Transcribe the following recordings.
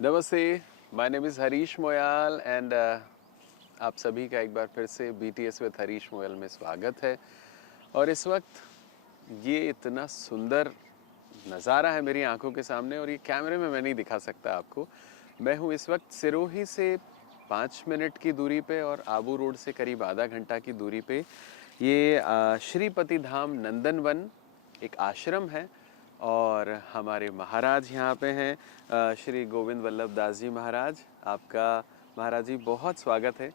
नमस्ते, my name is Harish Moyal and आप सभी का एक बार फिर से बीटीएस विद हरीश मोयाल में स्वागत है। और इस वक्त ये इतना सुंदर नज़ारा है मेरी आंखों के सामने और ये कैमरे में मैं नहीं दिखा सकता आपको। मैं हूँ इस वक्त सिरोही से 5 मिनट की दूरी पे और आबू रोड से करीब आधा घंटा की दूरी पे ये श्रीपति धाम नंदनवन एक आश्रम है और हमारे महाराज यहाँ पे हैं श्री गोविंद वल्लभ दास जी महाराज। आपका महाराज जी बहुत स्वागत है।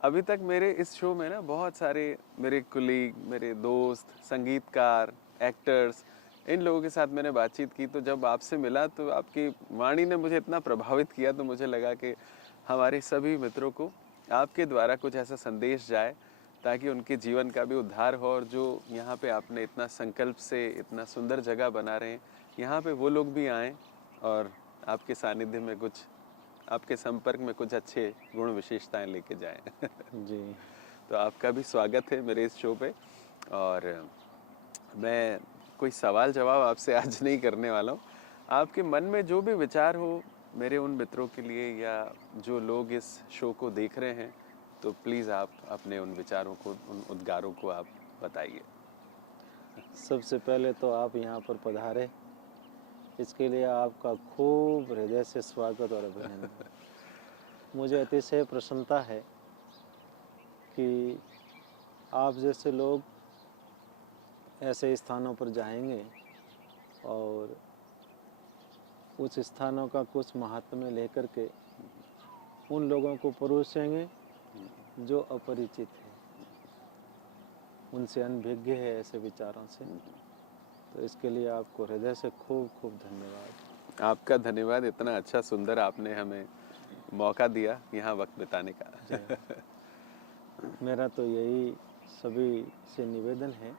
अभी तक मेरे इस शो में ना बहुत सारे मेरे कुलीग, मेरे दोस्त, संगीतकार, एक्टर्स, इन लोगों के साथ मैंने बातचीत की। तो जब आपसे मिला तो आपकी वाणी ने मुझे इतना प्रभावित किया, तो मुझे लगा कि हमारे सभी मित्रों को आपके द्वारा कुछ ऐसा संदेश जाए ताकि उनके जीवन का भी उद्धार हो। और जो यहाँ पे आपने इतना संकल्प से इतना सुंदर जगह बना रहे हैं, यहाँ पे वो लोग भी आएँ और आपके सानिध्य में कुछ, आपके संपर्क में कुछ अच्छे गुण विशेषताएं लेके जाएं। जी। तो आपका भी स्वागत है मेरे इस शो पे। और मैं कोई सवाल जवाब आपसे आज नहीं करने वाला हूँ। आपके मन में जो भी विचार हो मेरे उन मित्रों के लिए या जो लोग इस शो को देख रहे हैं, तो प्लीज़ आप अपने उन विचारों को, उन उद्गारों को आप बताइए। सबसे पहले तो आप यहाँ पर पधारे, इसके लिए आपका खूब हृदय से स्वागत और अभिनंदन। मुझे अतिशय प्रसन्नता है कि आप जैसे लोग ऐसे स्थानों पर जाएंगे और उस स्थानों का कुछ महात्म्य लेकर के उन लोगों को परोसेंगे जो अपरिचित है, उनसे अनभिज्ञ है ऐसे विचारों से। तो इसके लिए आपको हृदय से खूब खूब धन्यवाद। आपका धन्यवाद, इतना अच्छा सुंदर आपने हमें मौका दिया यहाँ वक्त बिताने का। जय हो। मेरा तो यही सभी से निवेदन है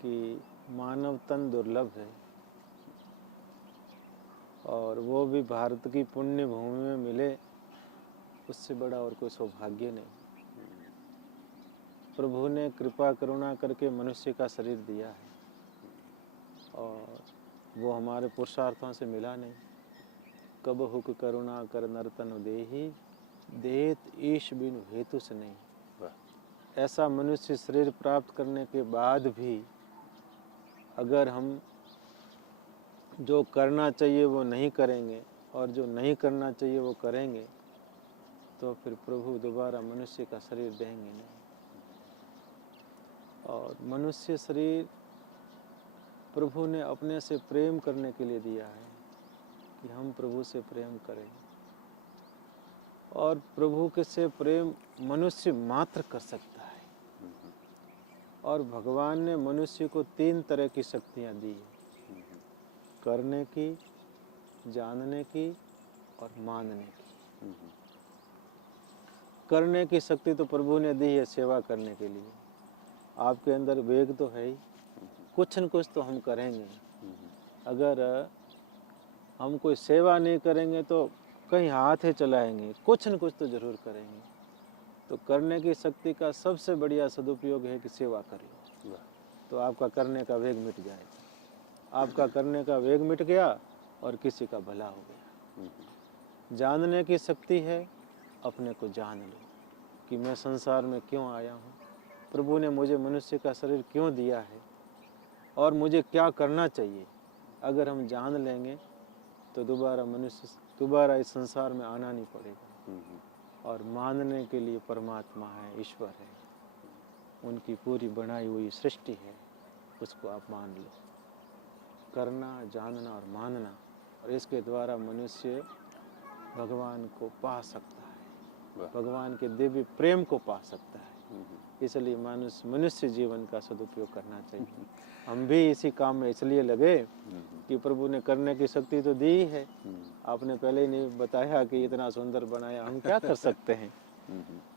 कि मानव तन दुर्लभ है और वो भी भारत की पुण्य भूमि में मिले, उससे बड़ा और कोई सौभाग्य नहीं। प्रभु ने कृपा करुणा करके मनुष्य का शरीर दिया है और वो हमारे पुरुषार्थों से मिला नहीं। कब हुक करुणा कर नर्तन देही, देत ईश बिनु हेतु से नहीं। ऐसा मनुष्य शरीर प्राप्त करने के बाद भी अगर हम जो करना चाहिए वो नहीं करेंगे और जो नहीं करना चाहिए वो करेंगे, तो फिर प्रभु दोबारा मनुष्य का शरीर देंगे नहीं। और मनुष्य शरीर प्रभु ने अपने से प्रेम करने के लिए दिया है कि हम प्रभु से प्रेम करें। और प्रभु के से प्रेम मनुष्य मात्र कर सकता है। और भगवान ने मनुष्य को 3 तरह की शक्तियाँ दी है, करने की, जानने की और मानने की। करने की शक्ति तो प्रभु ने दी है सेवा करने के लिए। आपके अंदर वेग तो है ही, कुछ न कुछ तो हम करेंगे। अगर हम कोई सेवा नहीं करेंगे तो कहीं हाथ ही चलाएंगे, कुछ न कुछ तो जरूर करेंगे। तो करने की शक्ति का सबसे बढ़िया सदुपयोग है कि सेवा कर लो, तो आपका करने का वेग मिट जाएगा। आपका करने का वेग मिट गया और किसी का भला हो गया। जानने की शक्ति है, अपने को जान लो कि मैं संसार में क्यों आया हूँ, प्रभु ने मुझे मनुष्य का शरीर क्यों दिया है और मुझे क्या करना चाहिए। अगर हम जान लेंगे तो दोबारा इस संसार में आना नहीं पड़ेगा। और मानने के लिए परमात्मा है, ईश्वर है, उनकी पूरी बनाई हुई सृष्टि है, उसको आप मान लो। करना, जानना और मानना, और इसके द्वारा मनुष्य भगवान को पा सकता है, भगवान के दिव्य प्रेम को पा सकता है। इसलिए मनुष्य जीवन का सदुपयोग करना चाहिए। हम भी इसी काम में इसलिए लगे कि प्रभु ने करने की शक्ति तो दी है। आपने पहले ही नहीं बताया कि इतना सुंदर बनाया, हम क्या कर सकते हैं।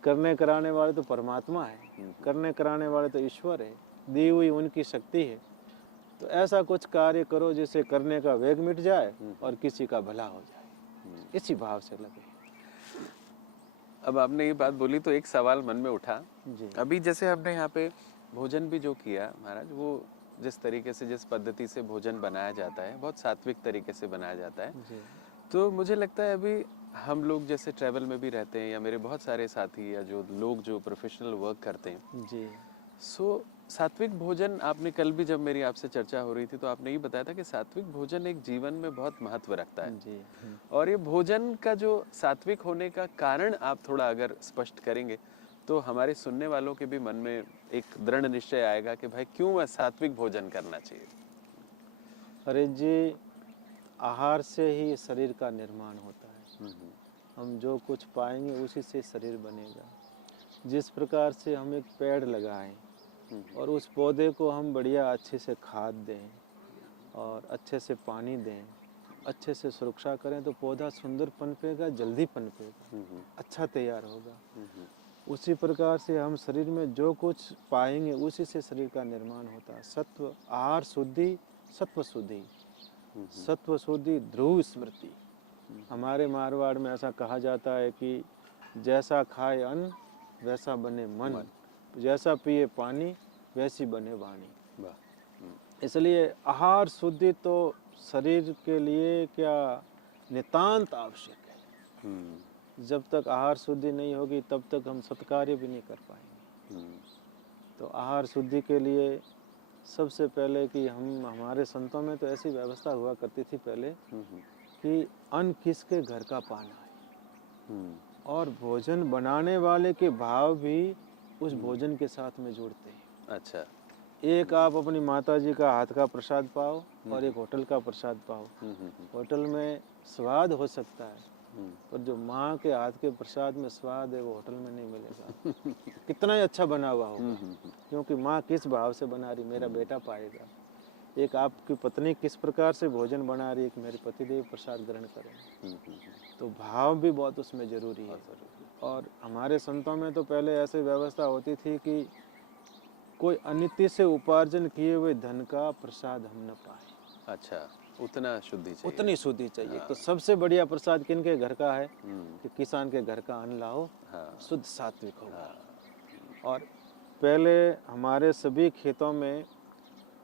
करने कराने वाले तो परमात्मा है, करने कराने वाले तो ईश्वर है, दी हुई उनकी शक्ति है। तो ऐसा कुछ कार्य करो जिससे करने का वेग मिट जाए और किसी का भला हो जाए, इसी भाव से लगे। अब आपने ये बात बोली तो एक सवाल मन में उठा जी। अभी, जैसे आपने यहाँ पे भोजन भी जो किया महाराज, वो जिस तरीके से, जिस पद्धति से भोजन बनाया जाता है, बहुत सात्विक तरीके से बनाया जाता है। जी। तो मुझे लगता है अभी हम लोग जैसे ट्रैवल में भी रहते हैं, या मेरे बहुत सारे साथी या जो लोग जो प्रोफेशनल वर्क करते हैं, जी सो सात्विक भोजन, आपने कल भी जब मेरी आपसे चर्चा हो रही थी तो आपने ये बताया था कि सात्विक भोजन एक जीवन में बहुत महत्व रखता है। जी और ये भोजन का जो सात्विक होने का कारण आप थोड़ा अगर स्पष्ट करेंगे तो हमारे सुनने वालों के भी मन में एक दृढ़ निश्चय आएगा कि भाई क्यों मैं सात्विक भोजन करना चाहिए। अरे जी, आहार से ही शरीर का निर्माण होता है। हम जो कुछ पाएंगे उसी से शरीर बनेगा। जिस प्रकार से हम एक पेड़ लगाएं और उस पौधे को हम बढ़िया अच्छे से खाद दें और अच्छे से पानी दें, अच्छे से सुरक्षा करें, तो पौधा सुंदर पनपेगा, जल्दी पनपेगा, अच्छा तैयार होगा। उसी प्रकार से हम शरीर में जो कुछ पाएंगे उसी से शरीर का निर्माण होता है। सत्व आहार शुद्धि, सत्व शुद्धि, सत्व शुद्धि ध्रुव स्मृति। हमारे मारवाड़ में ऐसा कहा जाता है कि जैसा खाए अन्न वैसा बने मन, जैसा पिए पानी वैसी बने वाणी। वाह। इसलिए आहार शुद्धि तो शरीर के लिए क्या नितांत आवश्यक है। जब तक आहार शुद्धि नहीं होगी तब तक हम सत्कार्य भी नहीं कर पाएंगे। तो आहार शुद्धि के लिए सबसे पहले कि हमारे संतों में तो ऐसी व्यवस्था हुआ करती थी पहले कि अन्न किसके घर का पाना है, और भोजन बनाने वाले के भाव भी उस भोजन के साथ में जुड़ते हैं। अच्छा। एक आप अपनी माता जी का हाथ का प्रसाद पाओ और एक होटल का प्रसाद पाओ। होटल में स्वाद हो सकता है पर जो माँ के हाथ के प्रसाद में स्वाद है वो होटल में नहीं मिलेगा। कितना ही अच्छा बना हुआ होगा, क्योंकि माँ किस भाव से बना रही, मेरा बेटा पाएगा। एक आपकी पत्नी किस प्रकार से भोजन बना रही है कि मेरे पतिदेव प्रसाद ग्रहण करें, तो भाव भी बहुत उसमें जरूरी है। और हमारे संतों में तो पहले ऐसी व्यवस्था होती थी कि कोई अनित्य से उपार्जन किए हुए धन का प्रसाद हम न पाए। अच्छा, उतना शुद्धि चाहिए। उतनी शुद्धि चाहिए। तो सबसे बढ़िया प्रसाद किनके घर का है कि किसान के घर का अन्न लाओ, शुद्ध सात्विक होगा। और पहले हमारे सभी खेतों में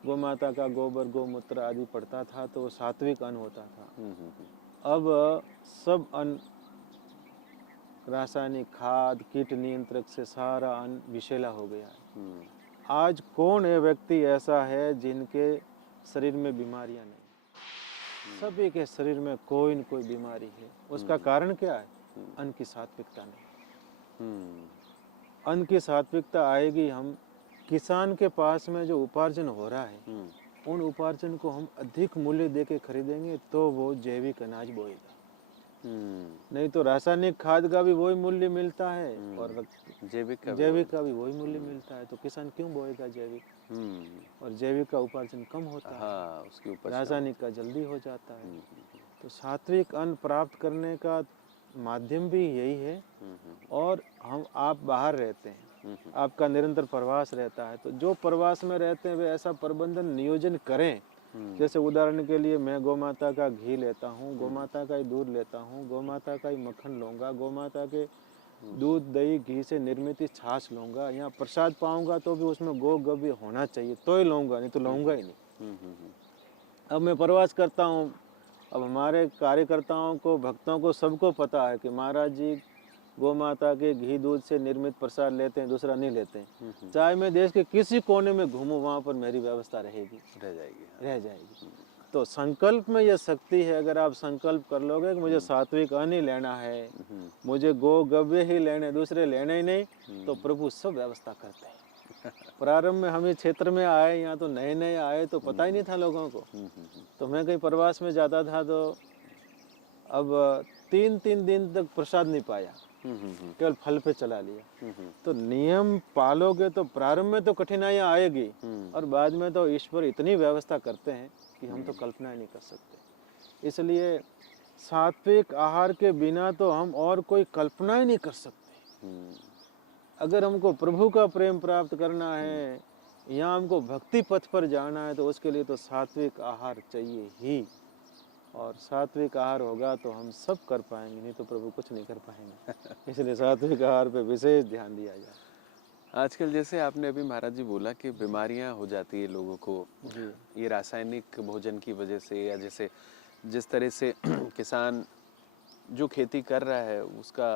गौ माता का गोबर गोमूत्र आदि पड़ता था तो वो सात्विक अन्न होता था। अब सब अन्न रासायनिक खाद कीट नियंत्रक से सारा अन्न विषैला हो गया है। आज कौन है व्यक्ति ऐसा है जिनके शरीर में बीमारियां नहीं? सभी के शरीर में कोई न कोई बीमारी है। उसका कारण क्या है? अन्न की सात्विकता नहीं। अन्न की सात्विकता आएगी, हम किसान के पास में जो उपार्जन हो रहा है उन उपार्जन को हम अधिक मूल्य देके खरीदेंगे तो वो जैविक अनाज बोएगा। नहीं तो रासायनिक खाद का भी वही मूल्य मिलता है और जैविक का भी वही मूल्य मिलता है, तो किसान क्यों बोएगा जैविक? और जैविक का उपार्जन कम होता है, उसकी उपज रासायनिक का जल्दी हो जाता है। तो सात्विक अन्न प्राप्त करने का माध्यम भी यही है। और आप बाहर रहते हैं, आपका निरंतर प्रवास रहता है, तो जो प्रवास में रहते हैं वे ऐसा प्रबंधन नियोजन करें। जैसे उदाहरण के लिए मैं गौ माता का घी लेता हूँ, गौ माता का ही दूध लेता हूँ, गौ माता का ही मक्खन लूँगा, गौ माता के दूध दही घी से निर्मित ही छाछ लूँगा। यहाँ प्रसाद पाऊँगा तो भी उसमें गो गव्य होना चाहिए तो ही लूँगा, नहीं तो लूँगा ही नहीं। अब मैं प्रवास करता हूँ, अब हमारे कार्यकर्ताओं को भक्तों को सबको पता है कि महाराज जी गौ माता के घी दूध से निर्मित प्रसाद लेते हैं, दूसरा नहीं लेते हैं। चाहे मैं देश के किसी कोने में घूमूं वहाँ पर मेरी व्यवस्था रहेगी, रह जाएगी। तो संकल्प में यह शक्ति है। अगर आप संकल्प कर लोगे कि मुझे सात्विक अन्न ही लेना है, मुझे गो गव्य ही लेने, दूसरे लेने ही नहीं, तो प्रभु सब व्यवस्था करते हैं। प्रारंभ में हम इस क्षेत्र में आए, यहाँ तो नए नए आए तो पता ही नहीं था लोगों को। तो मैं कहीं प्रवास में जाता था तो अब 3-3 दिन तक प्रसाद नहीं पाया, केवल फल पे चला लिया। तो नियम पालोगे तो प्रारंभ में तो कठिनाइयाँ आएगी और बाद में तो ईश्वर इतनी व्यवस्था करते हैं कि हम तो कल्पना ही नहीं कर सकते। इसलिए सात्विक आहार के बिना तो हम और कोई कल्पना ही नहीं कर सकते। अगर हमको प्रभु का प्रेम प्राप्त करना है या हमको भक्ति पथ पर जाना है तो उसके लिए तो सात्विक आहार चाहिए ही। और सात्विक आहार होगा तो हम सब कर पाएंगे, नहीं तो प्रभु कुछ नहीं कर पाएंगे। इसलिए सात्विक आहार पे विशेष ध्यान दिया जाए। आजकल जैसे आपने अभी महाराज जी बोला कि बीमारियां हो जाती है लोगों को, ये रासायनिक भोजन की वजह से, या जैसे जिस तरह से किसान जो खेती कर रहा है उसका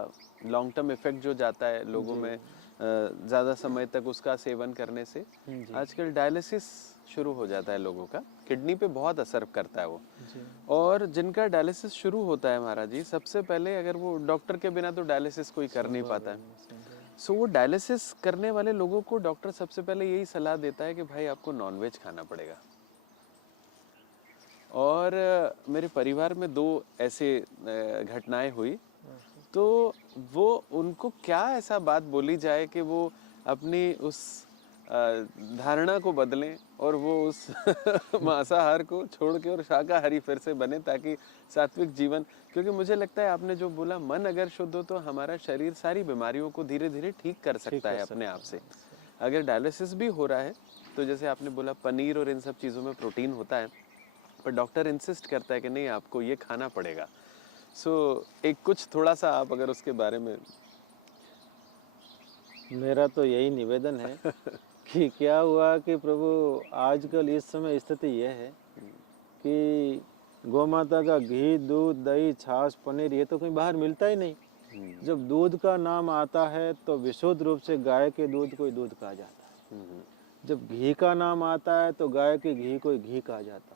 लॉन्ग टर्म इफेक्ट जो जाता है लोगों जी। में ज़्यादा समय तक उसका सेवन करने से जी। आजकल डायलिसिस शुरू हो जाता है लोगों का, किडनी पे बहुत असर करता है वो। जी। और जिनका डायलिसिस शुरू होता है महाराज जी, सबसे पहले अगर वो डॉक्टर के बिना तो डायलिसिस कोई कर नहीं संभव पाता है है। नहीं, संभव है। सो वो डायलिसिस करने वाले लोगों को डॉक्टर सबसे पहले यही सलाह देता है कि भाई आपको नॉनवेज खाना पड़ेगा। और मेरे परिवार में 2 ऐसे घटनाएं हुई, तो वो उनको क्या ऐसा बात बोली जाए कि वो अपनी उस धारणा को बदलें और वो उस मांसाहार को छोड़ के और शाकाहारी फिर से बने, ताकि सात्विक जीवन, क्योंकि मुझे लगता है आपने जो बोला, मन अगर शुद्ध हो तो हमारा शरीर सारी बीमारियों को धीरे धीरे ठीक कर ठीक सकता कर है अपने सकता आप से। है। अगर डायलिसिस भी हो रहा है तो जैसे आपने बोला पनीर और इन सब चीज़ों में प्रोटीन होता है, पर डॉक्टर इंसिस्ट करता है कि नहीं आपको ये खाना पड़ेगा। सो एक कुछ थोड़ा सा आप अगर उसके बारे में। मेरा तो यही निवेदन है कि क्या हुआ कि प्रभु आजकल इस समय स्थिति यह है कि गौ माता का घी, दूध, दही, छाछ, पनीर ये तो कहीं बाहर मिलता ही नहीं। जब दूध का नाम आता है तो विशुद्ध रूप से गाय के दूध को ही दूध कहा जाता है। जब घी का नाम आता है तो गाय के घी को ही घी कहा जाता है।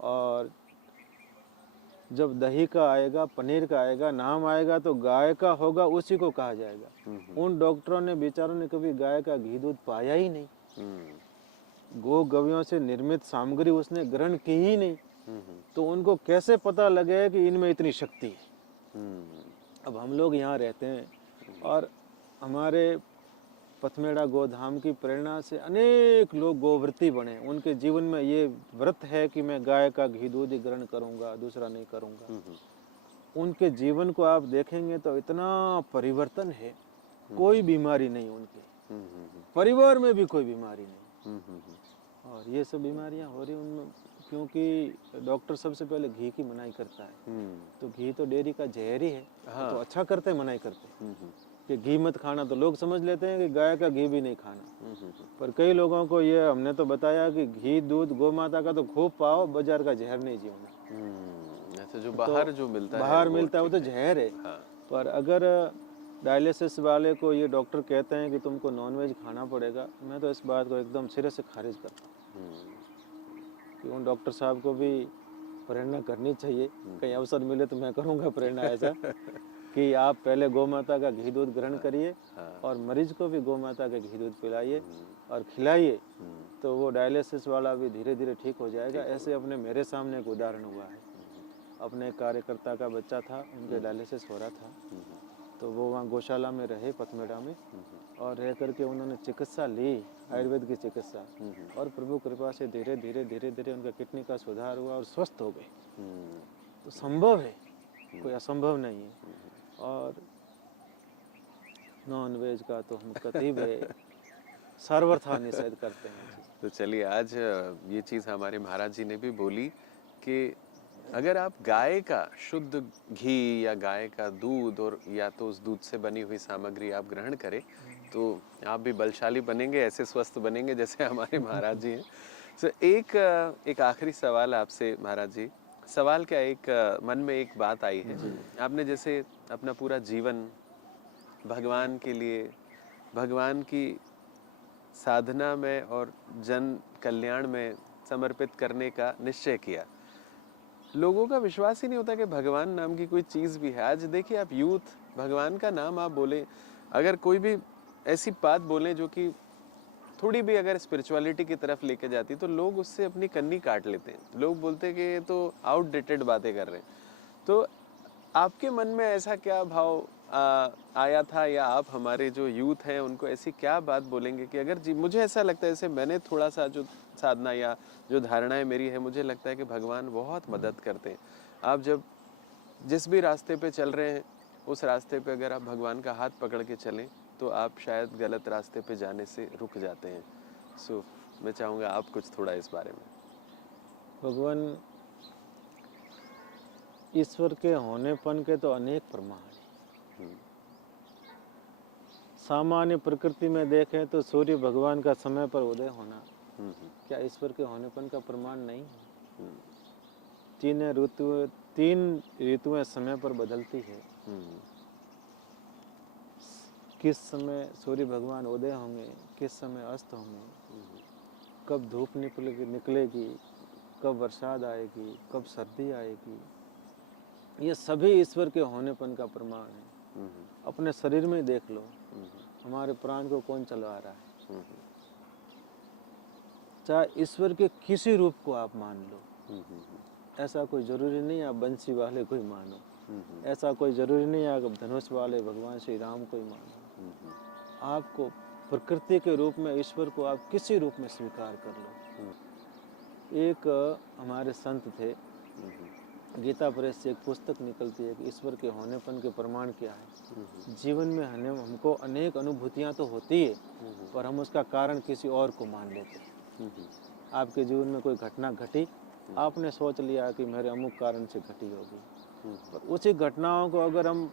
और जब दही का आएगा, पनीर का आएगा, नाम आएगा तो गाय का होगा, उसी को कहा जाएगा। उन डॉक्टरों ने बेचारों ने कभी गाय का घी दूध पाया ही नहीं, गो गवियों से निर्मित सामग्री उसने ग्रहण की ही नहीं, तो उनको कैसे पता लगे कि इनमें इतनी शक्ति है। अब हम लोग यहाँ रहते हैं और हमारे पथमेड़ा गोधाम की प्रेरणा से अनेक लोग गोव्रती बने। उनके जीवन में ये व्रत है कि मैं गाय का घी दूध ही ग्रहण करूंगा, दूसरा नहीं करूंगा। उनके जीवन को आप देखेंगे तो इतना परिवर्तन है, कोई बीमारी नहीं उनके, परिवार में भी कोई बीमारी नहीं। और ये सब बीमारियां हो रही उनमें क्योंकि डॉक्टर सबसे पहले घी की मनाही करता है। तो घी तो डेयरी का जहर ही है। तो अच्छा करते मनाही करते कि घी मत खाना, तो लोग समझ लेते हैं कि गाय का घी भी नहीं खाना। पर कई लोगों को ये हमने तो बताया कि घी दूध गौ माता का तो खूब पाओ, बाजार का जहर नहीं जीना। अच्छा, जो तो बाहर जो मिलता है बाहर वो मिलता है वो ठीक तो जहर है। हाँ। पर अगर डायलिसिस वाले को ये डॉक्टर कहते हैं कि तुमको नॉनवेज खाना पड़ेगा, मैं तो इस बात को एकदम सिरे से खारिज करता हूँ कि उन डॉक्टर साहब को भी प्रेरणा करनी चाहिए। कहीं अवसर मिले तो मैं करूँगा प्रेरणा ऐसा कि आप पहले गौ माता का घी दूध ग्रहण करिए और मरीज को भी गौ माता का घी दूध पिलाइए और खिलाइए, तो वो डायलिसिस वाला भी धीरे धीरे ठीक हो जाएगा। ऐसे अपने मेरे सामने एक उदाहरण हुआ है। अपने एक कार्यकर्ता का बच्चा था, उनके डायलिसिस हो रहा था, तो वो वहाँ गौशाला में रहे पथमेड़ा में, और रह करके उन्होंने चिकित्सा ली, आयुर्वेद की चिकित्सा, और प्रभु कृपा से धीरे धीरे धीरे धीरे उनका किडनी का सुधार हुआ और स्वस्थ हो गए। तो संभव है, कोई असंभव नहीं है। और नॉन वेज का तो हम कतई सर्वथा निषेध करते हैं जी। तो चलिए, आज ये चीज़ हमारे महाराज जी ने भी बोली कि अगर आप गाय का शुद्ध घी या गाय का दूध और या तो उस दूध से बनी हुई सामग्री आप ग्रहण करें तो आप भी बलशाली बनेंगे, ऐसे स्वस्थ बनेंगे जैसे हमारे महाराज जी हैं। तो एक आखिरी सवाल आपसे महाराज जी। सवाल क्या, एक मन में एक बात आई है। आपने जैसे अपना पूरा जीवन भगवान के लिए, भगवान की साधना में और जन कल्याण में समर्पित करने का निश्चय किया, लोगों का विश्वास ही नहीं होता कि भगवान नाम की कोई चीज़ भी है। आज देखिए आप, यूथ, भगवान का नाम आप बोले, अगर कोई भी ऐसी बात बोलें जो कि थोड़ी भी अगर स्पिरिचुअलिटी की तरफ लेके जाती, तो लोग उससे अपनी कन्नी काट लेते हैं। लोग बोलते हैं कि ये तो आउटडेटेड बातें कर रहे हैं। तो आपके मन में ऐसा क्या भाव आया था, या आप हमारे जो यूथ हैं उनको ऐसी क्या बात बोलेंगे कि अगर जी, मुझे ऐसा लगता है, जैसे मैंने थोड़ा सा जो साधना या जो धारणाएं मेरी है, मुझे लगता है कि भगवान बहुत मदद करते हैं। आप जब जिस भी रास्ते पे चल रहे हैं, उस रास्ते पे अगर आप भगवान का हाथ पकड़ के चलें तो आप शायद गलत रास्ते पे जाने से रुक जाते हैं। सो मैं चाहूँगा आप कुछ थोड़ा इस बारे में। भगवान ईश्वर के होनेपन के तो अनेक प्रमाण हैं। सामान्य प्रकृति में देखें तो सूर्य भगवान का समय पर उदय होना क्या ईश्वर के होनेपन का प्रमाण नहीं है? तीन ऋतुएं समय पर बदलती है। किस समय सूर्य भगवान उदय होंगे, किस समय अस्त होंगे, कब धूप निकलेगी, कब बरसात आएगी, कब सर्दी आएगी, ये सभी ईश्वर के होनेपन का प्रमाण है। अपने शरीर में देख लो, हमारे प्राण को कौन चला रहा है। चाहे ईश्वर के किसी रूप को आप मान लो, ऐसा कोई जरूरी नहीं आप बंसी वाले को ही मानो, ऐसा कोई जरूरी नहीं आप धनुष वाले भगवान श्री राम को ही मानो। आपको प्रकृति के रूप में ईश्वर को आप किसी रूप में स्वीकार कर लो। एक हमारे संत थे, गीता प्रेस से एक पुस्तक निकलती है कि ईश्वर के होनेपन के प्रमाण क्या है। जीवन में हमको अनेक अनुभूतियां तो होती है, पर हम उसका कारण किसी और को मान लेते हैं। आपके जीवन में कोई घटना घटी, आपने सोच लिया कि मेरे अमुक कारण से घटी होगी, पर उसी घटनाओं को अगर हम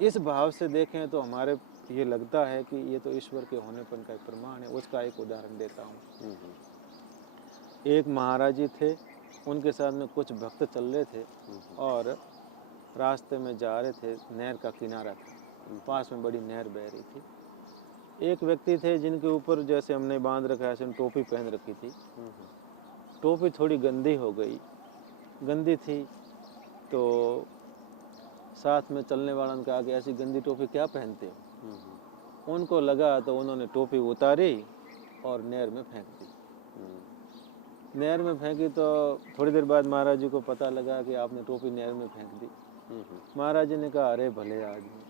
इस भाव से देखें तो हमारे ये लगता है कि ये तो ईश्वर के होनेपन का एक प्रमाण है। उसका एक उदाहरण देता हूँ। एक महाराज जी थे, उनके साथ में कुछ भक्त चल रहे थे और रास्ते में जा रहे थे, नहर का किनारा था, पास में बड़ी नहर बह रही थी। एक व्यक्ति थे जिनके ऊपर जैसे हमने बांध रखा है, टोपी पहन रखी थी। टोपी थोड़ी गंदी हो गई, गंदी थी तो साथ में चलने वालों ने कहा कि ऐसी गंदी टोपी क्या पहनते हो। उनको लगा तो उन्होंने टोपी उतारी और नहर में फेंक दी। नहर में फेंकी तो थोड़ी देर बाद महाराज जी को पता लगा कि आपने टोपी नहर में फेंक दी। महाराज जी ने कहा, अरे भले आदमी,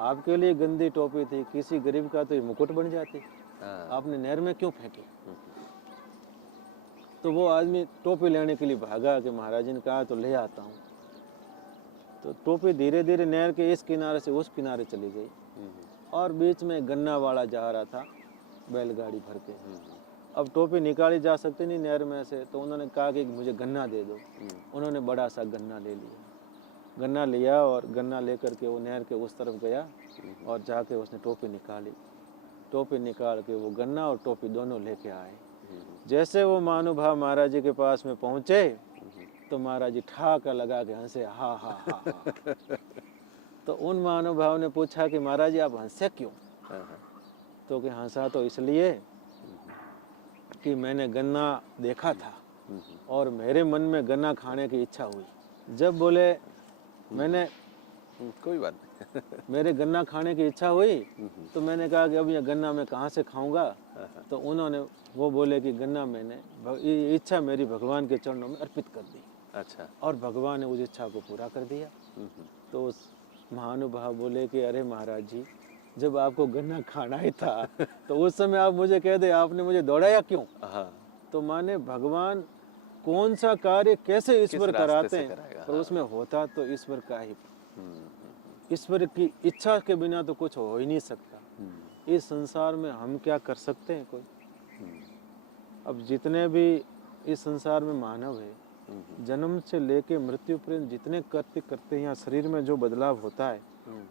आपके लिए गंदी टोपी थी, किसी गरीब का तो ये मुकुट बन जाती, आपने नहर में क्यों फेंकी। तो वो आदमी टोपी लेने के लिए भागा कि महाराज जी ने कहा तो ले आता हूँ। तो टोपी धीरे धीरे नहर के इस किनारे से उस किनारे चली गई और बीच में गन्ना वाला जा रहा था बैलगाड़ी भर के। अब टोपी निकाली जा सकती नहीं नहर में से, तो उन्होंने कहा कि मुझे गन्ना दे दो। उन्होंने बड़ा सा गन्ना ले लिया, गन्ना लिया और गन्ना लेकर के वो नहर के उस तरफ गया और जाके उसने टोपी निकाली। टोपी निकाल के वो गन्ना और टोपी दोनों लेके आए। जैसे वो महानुभाव महाराज जी के पास में पहुंचे तो महाराज जी ठाका लगा के हंसे, हा हा हा हा। तो उन महानुभाव ने पूछा कि महाराज जी आप हंसे क्यों। तो कि हंसा तो इसलिए कि मैंने गन्ना देखा था और मेरे मन में गन्ना खाने की इच्छा हुई। जब बोले मैंने कोई बात नहीं मेरे गन्ना खाने की इच्छा हुई तो मैंने कहा कि अब ये गन्ना मैं कहाँ से खाऊंगा। तो उन्होंने वो बोले कि गन्ना मैंने ये इच्छा मेरी भगवान के चरणों में अर्पित कर दी। अच्छा। और भगवान ने उस इच्छा को पूरा कर दिया। तो उस महानुभाव बोले कि अरे महाराज जी, जब आपको गन्ना खाना ही था तो उस समय आप मुझे कह दे, आपने मुझे दौड़ाया क्यों। तो माने भगवान कौन सा कार्य कैसे ईश्वर कराते हैं, पर उसमें होता तो ईश्वर का ही। ईश्वर की इच्छा के बिना तो कुछ हो ही नहीं सकता। इस संसार में हम क्या कर सकते हैं कोई। अब जितने भी इस संसार में मानव है, जन्म से लेके मृत्यु पर्यंत जितने करते करते यहाँ शरीर में जो बदलाव होता है,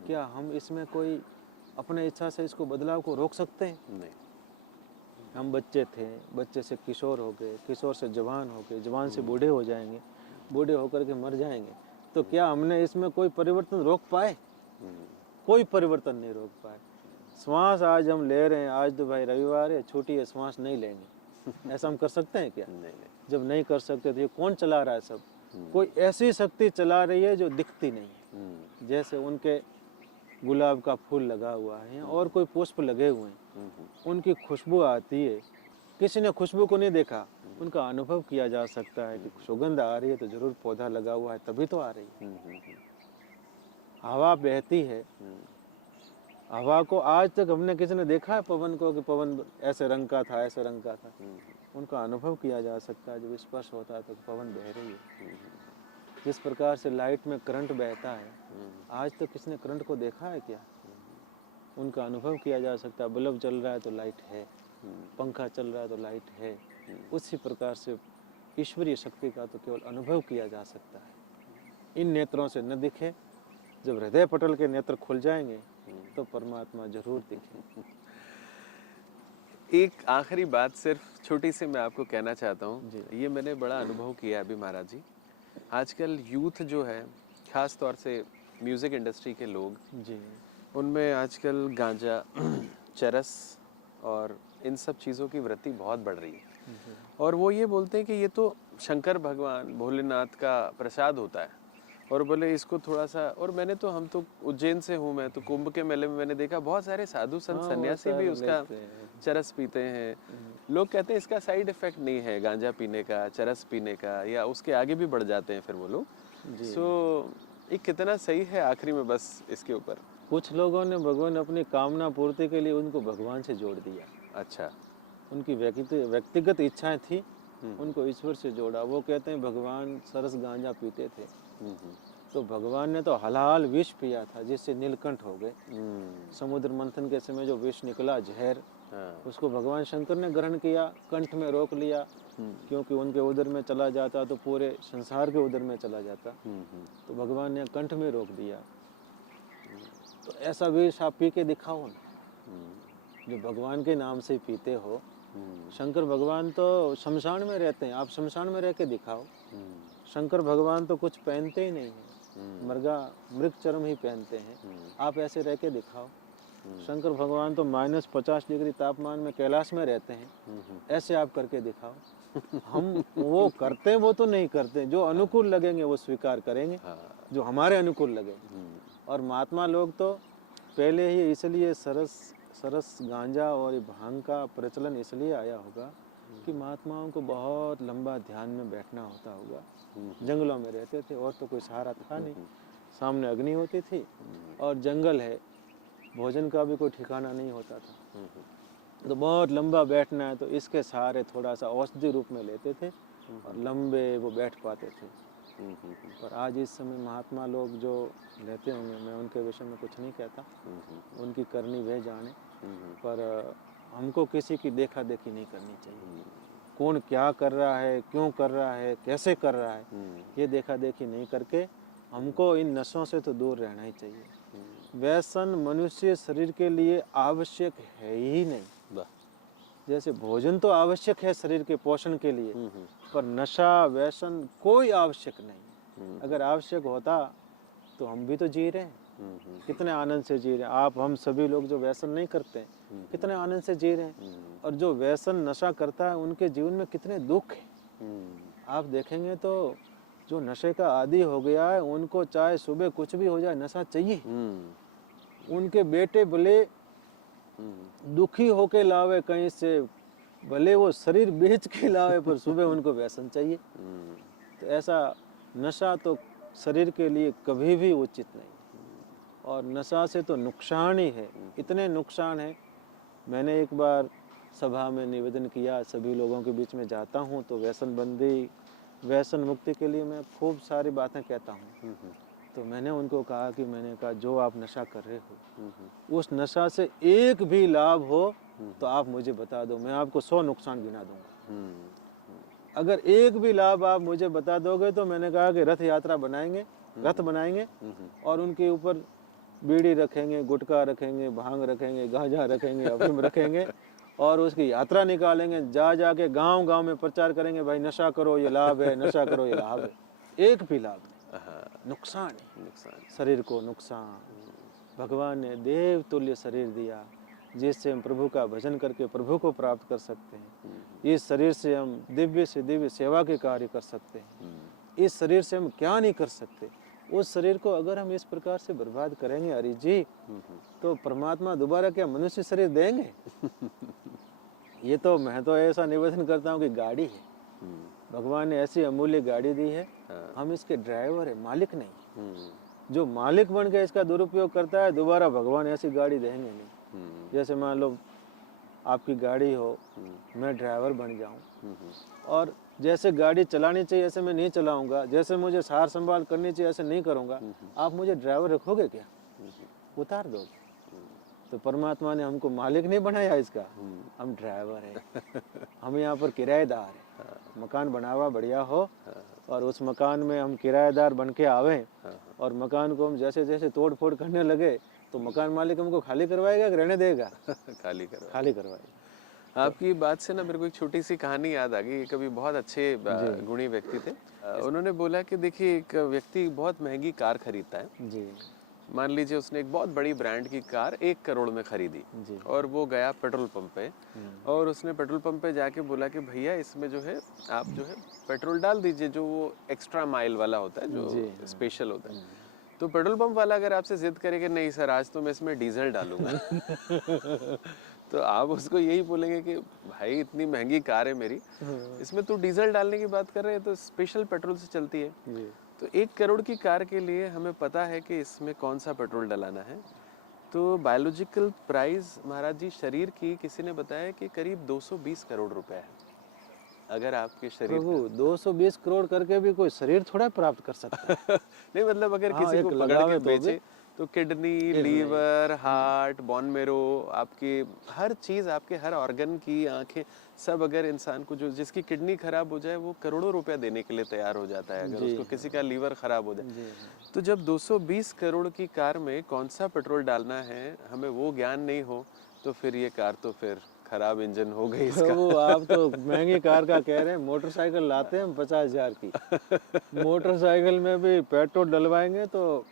क्या हम इसमें कोई अपने इच्छा से इसको बदलाव को रोक सकते हैं। नहीं। हम बच्चे थे, बच्चे से किशोर हो गए, किशोर से जवान हो गए, जवान से बूढ़े हो जाएंगे, बूढ़े होकर के मर जाएंगे। तो क्या हमने इसमें कोई परिवर्तन रोक पाए। कोई परिवर्तन नहीं रोक पाए। श्वास आज हम ले रहे हैं, आज तो भाई रविवार है, छुट्टी है, श्वास नहीं लेंगे, ऐसा हम कर सकते हैं क्या। नहीं। जब नहीं कर सकते तो ये कौन चला रहा है सब। कोई ऐसी शक्ति चला रही है जो दिखती नहीं है। जैसे उनके गुलाब का फूल लगा हुआ है और कोई पुष्प लगे हुए हैं, उनकी खुशबू आती है। किसी ने खुशबू को नहीं देखा, उनका अनुभव किया जा सकता है कि सुगंध आ रही है तो जरूर पौधा लगा हुआ है, तभी तो आ रही है। हवा बहती है, हवा को आज तक हमने किसी ने देखा है पवन को कि पवन ऐसे रंग का था, ऐसे रंग का था। उनका अनुभव किया जा सकता है। जब स्पर्श होता है तो पवन बह रही है। जिस प्रकार से लाइट में करंट बहता है, आज तक किसी ने करंट को देखा है क्या। उनका अनुभव किया जा सकता है। बल्ब जल रहा है तो लाइट है, पंखा चल रहा है तो लाइट है। उसी प्रकार से ईश्वरीय शक्ति का तो केवल अनुभव किया जा सकता है। इन नेत्रों से न दिखे, जब हृदय पटल के नेत्र खुल जाएंगे तो परमात्मा जरूर दिखे। एक आखिरी बात सिर्फ छोटी सी मैं आपको कहना चाहता हूँ। ये मैंने बड़ा अनुभव किया अभी महाराज जी। आजकल यूथ जो है, ख़ास तौर से म्यूज़िक इंडस्ट्री के लोग, जी उनमें आजकल गांजा, चरस और इन सब चीज़ों की वृत्ति बहुत बढ़ रही है। जी और वो ये बोलते हैं कि ये तो शंकर भगवान भोलेनाथ का प्रसाद होता है, और बोले इसको थोड़ा सा। और मैंने तो, हम तो उज्जैन से हूँ, मैं तो कुंभ के मेले में मैंने देखा बहुत सारे साधु संत हाँ, वो सन्यासी भी सर उसका लेते हैं। चरस पीते हैं। लोग कहते हैं इसका साइड इफेक्ट नहीं है गांजा पीने का, चरस पीने का, या उसके आगे भी बढ़ जाते हैं फिर वो लोग। जी सो ये कितना सही है आखिरी में, बस इसके ऊपर। कुछ लोगों ने भगवान अपनी कामना पूर्ति के लिए उनको भगवान से जोड़ दिया। अच्छा। उनकी व्यक्तिगत इच्छाएं थी, हम्म उनको ईश्वर से जोड़ा। वो कहते हैं भगवान सरस गांजा पीते थे, हम्म तो भगवान ने तो हलाल विष पिया था जिससे नीलकंठ हो गए। हम्म, समुद्र मंथन के समय जो विष निकला, जहर, हाँ। उसको भगवान शंकर ने ग्रहण किया, कंठ में रोक लिया, क्योंकि उनके उदर में चला जाता तो पूरे संसार के उदर में चला जाता, तो भगवान ने कंठ में रोक दिया। तो ऐसा विष आप पी के दिखाओ ना, जो भगवान के नाम से पीते हो। शंकर भगवान तो शमशान में रहते हैं, आप शमशान में रह के दिखाओ। शंकर भगवान तो कुछ पहनते ही नहीं है, मृग चर्म ही पहनते हैं, आप ऐसे रह के दिखाओ। शंकर भगवान तो -50 डिग्री तापमान में कैलाश में रहते हैं, ऐसे आप करके दिखाओ। हम वो करते हैं, वो तो नहीं करते। जो अनुकूल लगेंगे वो स्वीकार करेंगे, जो हमारे अनुकूल लगे। और महात्मा लोग तो पहले ही इसलिए सरस गांजा और भांग का प्रचलन इसलिए आया होगा कि महात्माओं को बहुत लंबा ध्यान में बैठना होता होगा। जंगलों में रहते थे और तो कोई सहारा था नहीं, सामने अग्नि होती थी और जंगल है, भोजन का भी कोई ठिकाना नहीं होता था, तो बहुत लंबा बैठना है तो इसके सहारे थोड़ा सा औषधि रूप में लेते थे और लंबे वो बैठ पाते थे। पर आज इस समय महात्मा लोग जो लेते होंगे, मैं उनके विषय में कुछ नहीं कहता, उनकी करनी वह जाने, पर हमको किसी की देखा देखी नहीं करनी चाहिए। कौन क्या कर रहा है, क्यों कर रहा है, कैसे कर रहा है, ये देखा देखी नहीं करके हमको इन नशों से तो दूर रहना ही चाहिए। व्यसन मनुष्य शरीर के लिए आवश्यक है ही नहीं। जैसे भोजन तो आवश्यक है शरीर के पोषण के लिए, पर नशा व्यसन कोई आवश्यक नहीं। अगर आवश्यक होता तो हम भी तो जी रहे हैं, कितने आनंद से जी रहे हैं। आप हम सभी लोग जो व्यसन नहीं करते कितने आनंद से जी रहे हैं, और जो व्यसन नशा करता है उनके जीवन में कितने दुख है। आप देखेंगे तो जो नशे का आदी हो गया है उनको चाहे सुबह कुछ भी हो जाए नशा चाहिए। उनके बेटे भले दुखी होके लावे कहीं से, भले वो शरीर बेच के लावे, पर सुबह उनको व्यसन चाहिए। तो ऐसा नशा तो शरीर के लिए कभी भी उचित नहीं, और नशा से तो नुकसान ही है, इतने नुकसान है। मैंने एक बार सभा में निवेदन किया, सभी लोगों के बीच में जाता हूँ तो व्यसन बंदी, व्यसन मुक्ति के लिए मैं खूब सारी बातें कहता हूँ। तो मैंने उनको कहा कि मैंने कहा जो आप नशा कर रहे हो उस नशा से एक भी लाभ हो तो आप मुझे बता दो, मैं आपको 100 नुकसान गिना दूंगा। अगर एक भी लाभ आप मुझे बता दोगे तो मैंने कहा कि रथ यात्रा बनाएंगे, रथ बनाएंगे और उनके ऊपर बीड़ी रखेंगे, गुटखा रखेंगे, भांग रखेंगे, गांजा रखेंगे, अफीम रखेंगे और उसकी यात्रा निकालेंगे। जा जाके गांव गांव में प्रचार करेंगे, भाई नशा करो ये लाभ है, नशा करो ये लाभ है। एक भी लाभ नहीं, नुकसान है, शरीर को नुकसान। भगवान ने देव तुल्य शरीर दिया जिससे हम प्रभु का भजन करके प्रभु को प्राप्त कर सकते हैं। इस शरीर से हम दिव्य से दिव्य सेवा के कार्य कर सकते हैं। इस शरीर से हम क्या नहीं कर सकते। उस शरीर को अगर हम इस प्रकार से बर्बाद करेंगे हरि जी, तो परमात्मा दोबारा क्या मनुष्य शरीर देंगे? ये तो मैं तो ऐसा निवेदन करता हूँ कि गाड़ी है, भगवान ने ऐसी अमूल्य गाड़ी दी है, हम इसके ड्राइवर है, मालिक नहीं। जो मालिक बन के इसका दुरुपयोग करता है दोबारा भगवान ऐसी गाड़ी देंगे नहीं। जैसे मान लो आपकी गाड़ी हो, मैं ड्राइवर बन जाऊं और जैसे गाड़ी चलानी चाहिए ऐसे मैं नहीं चलाऊंगा, जैसे मुझे सार संभाल करनी चाहिए ऐसे नहीं करूंगा, आप मुझे ड्राइवर रखोगे क्या? उतार दोगे। तो परमात्मा ने हमको मालिक नहीं बनाया इसका, हम ड्राइवर है, हम यहाँ पर किराएदार है। मकान बनावा बढ़िया हो और उस मकान में हम किराएदार बन के आवे और मकान को हम जैसे जैसे तोड़ फोड़ करने लगे तो मकान मालिक हमको खाली करवाएगा कि रहने देगा? खाली करवाएगा। आपकी बात से ना मेरे को एक छोटी सी कहानी याद आ गई। कभी बहुत अच्छे गुणी व्यक्ति थे। उन्होंने बोला कि देखिए, एक व्यक्ति बहुत महंगी कार खरीदता है। जी मान लीजिए उसने एक बहुत बड़ी ब्रांड की कार 1 करोड़ में खरीदी। जी। और वो गया पेट्रोल पंप पे, और उसने पेट्रोल पंप पे जाके बोला कि भैया इसमें जो है आप जो है पेट्रोल डाल दीजिए, जो वो एक्स्ट्रा माइल वाला होता है, जो जी हाँ। स्पेशल होता है। तो पेट्रोल पंप वाला अगर आपसे जिद करे कि नहीं सर आज तो मैं इसमें डीजल डालूंगा तो आप उसको यही बोलेंगे कि भाई इतनी महंगी कार है मेरी, इसमें तू डीजल डालने की बात कर रहे हैं, तो स्पेशल पेट्रोल से चलती है। जी तो 1 करोड़ की कार के लिए हमें पता है कि इसमें कौन सा पेट्रोल डलाना है। तो बायोलॉजिकल प्राइस महाराज जी शरीर की, किसी ने बताया कि करीब 220 करोड़ रुपए है। अगर आपके शरीर प्रभु 220 करोड़ करके भी कोई शरीर थोड़ा प्राप्त कर सकता है। नहीं मतलब अगर हाँ, किसी को एक पकड़ के लगावे तो भी बेचे तो किडनी, नहीं। लीवर, हार्ट, बोन मेरो, आपके हर चीज़, आपके हर ऑर्गन की, आंखें, सब अगर इंसान को, जो जिसकी किडनी खराब हो जाए वो करोड़ों रुपया देने के लिए तैयार हो जाता है, अगर जी उसको किसी का लीवर खराब हो जाए। जी हाँ। तो जब 220 करोड़ की कार में कौन सा पेट्रोल डालना है हमें वो ज्ञान नहीं हो, तो फिर ये कार तो फिर खराब इंजन हो गई इसका। प्रभु आप तो महंगी कार का कह रहे हैं, मोटरसाइकिल लाते हैं हम 50,000 की। मोटरसाइकिल में भी पेट्रोल डलवाएंगे तो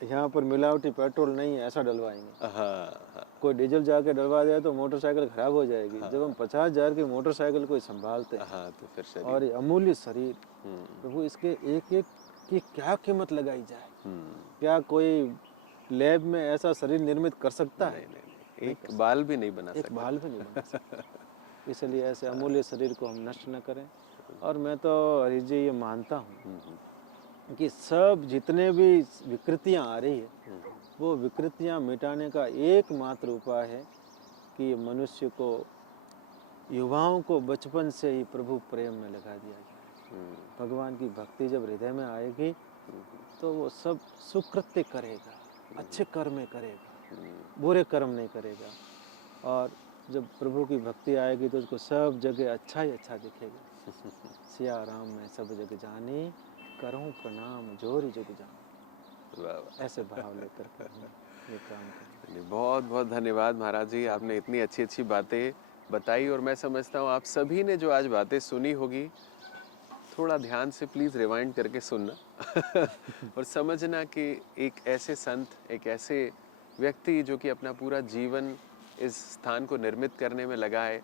यहाँ पर मिलावटी पेट्रोल नहीं है ऐसा डलवाएंगे। हाँ कोई डीजल जाके डलवा दिया तो मोटरसाइकिल खराब हो जाएगी। जब हम 50,000 की मोटरसाइकिल को संभालते हैं हाँ, तो फिर शरीर। और ये अमूल्य शरीर, प्रभु इसके एक एक की क्या कीमत लगाई जाए। क्या कोई लैब में ऐसा शरीर निर्मित कर सकता है? नहीं, एक बाल भी नहीं बना एक बाल भी नहीं बना सकता। इसलिए ऐसे अमूल्य शरीर को हम नष्ट न करें। और मैं तो हरीश जी ये मानता हूँ कि सब जितने भी विकृतियाँ आ रही है वो विकृतियाँ मिटाने का एकमात्र उपाय है कि मनुष्य को, युवाओं को बचपन से ही प्रभु प्रेम में लगा दिया जाए। भगवान की भक्ति जब हृदय में आएगी तो वो सब सुकृत्य करेगा, अच्छे कर्म करेगा, बुरे कर्म नहीं करेगा। और जब प्रभु की भक्ति आएगी तो उसको सब जगह अच्छा ही अच्छा दिखेगा। सिया राम में सब जग जानी, करूं प्रणाम जोरी जुग जाऊं। वाह वाह। ऐसे भाव लेकर के हम ये काम करें। नहीं, बहुत बहुत धन्यवाद महाराज जी, आपने इतनी अच्छी अच्छी बातें बताई। और मैं समझता हूँ आप सभी ने जो आज बातें सुनी होगी, थोड़ा ध्यान से प्लीज़ रिवाइंड करके सुनना और समझना कि एक ऐसे संत, एक ऐसे व्यक्ति जो कि अपना पूरा जीवन इस स्थान को निर्मित करने में लगा है,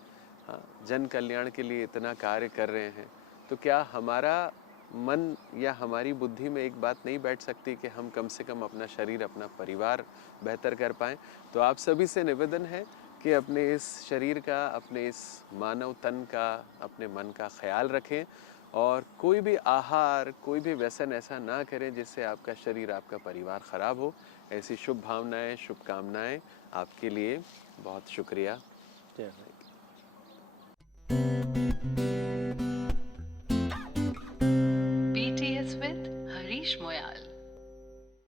हाँ, जन कल्याण के लिए इतना कार्य कर रहे हैं, तो क्या हमारा मन या हमारी बुद्धि में एक बात नहीं बैठ सकती कि हम कम से कम अपना शरीर, अपना परिवार बेहतर कर पाएँ? तो आप सभी से निवेदन है कि अपने इस शरीर का, अपने इस मानव तन का, अपने मन का ख्याल रखें, और कोई भी आहार, कोई भी व्यसन ऐसा ना करें जिससे आपका शरीर, आपका परिवार खराब हो। ऐसी शुभ भावनाएं, शुभकामनाएं आपके लिए। बहुत शुक्रिया। जय हो। BTS with Harish Moyal.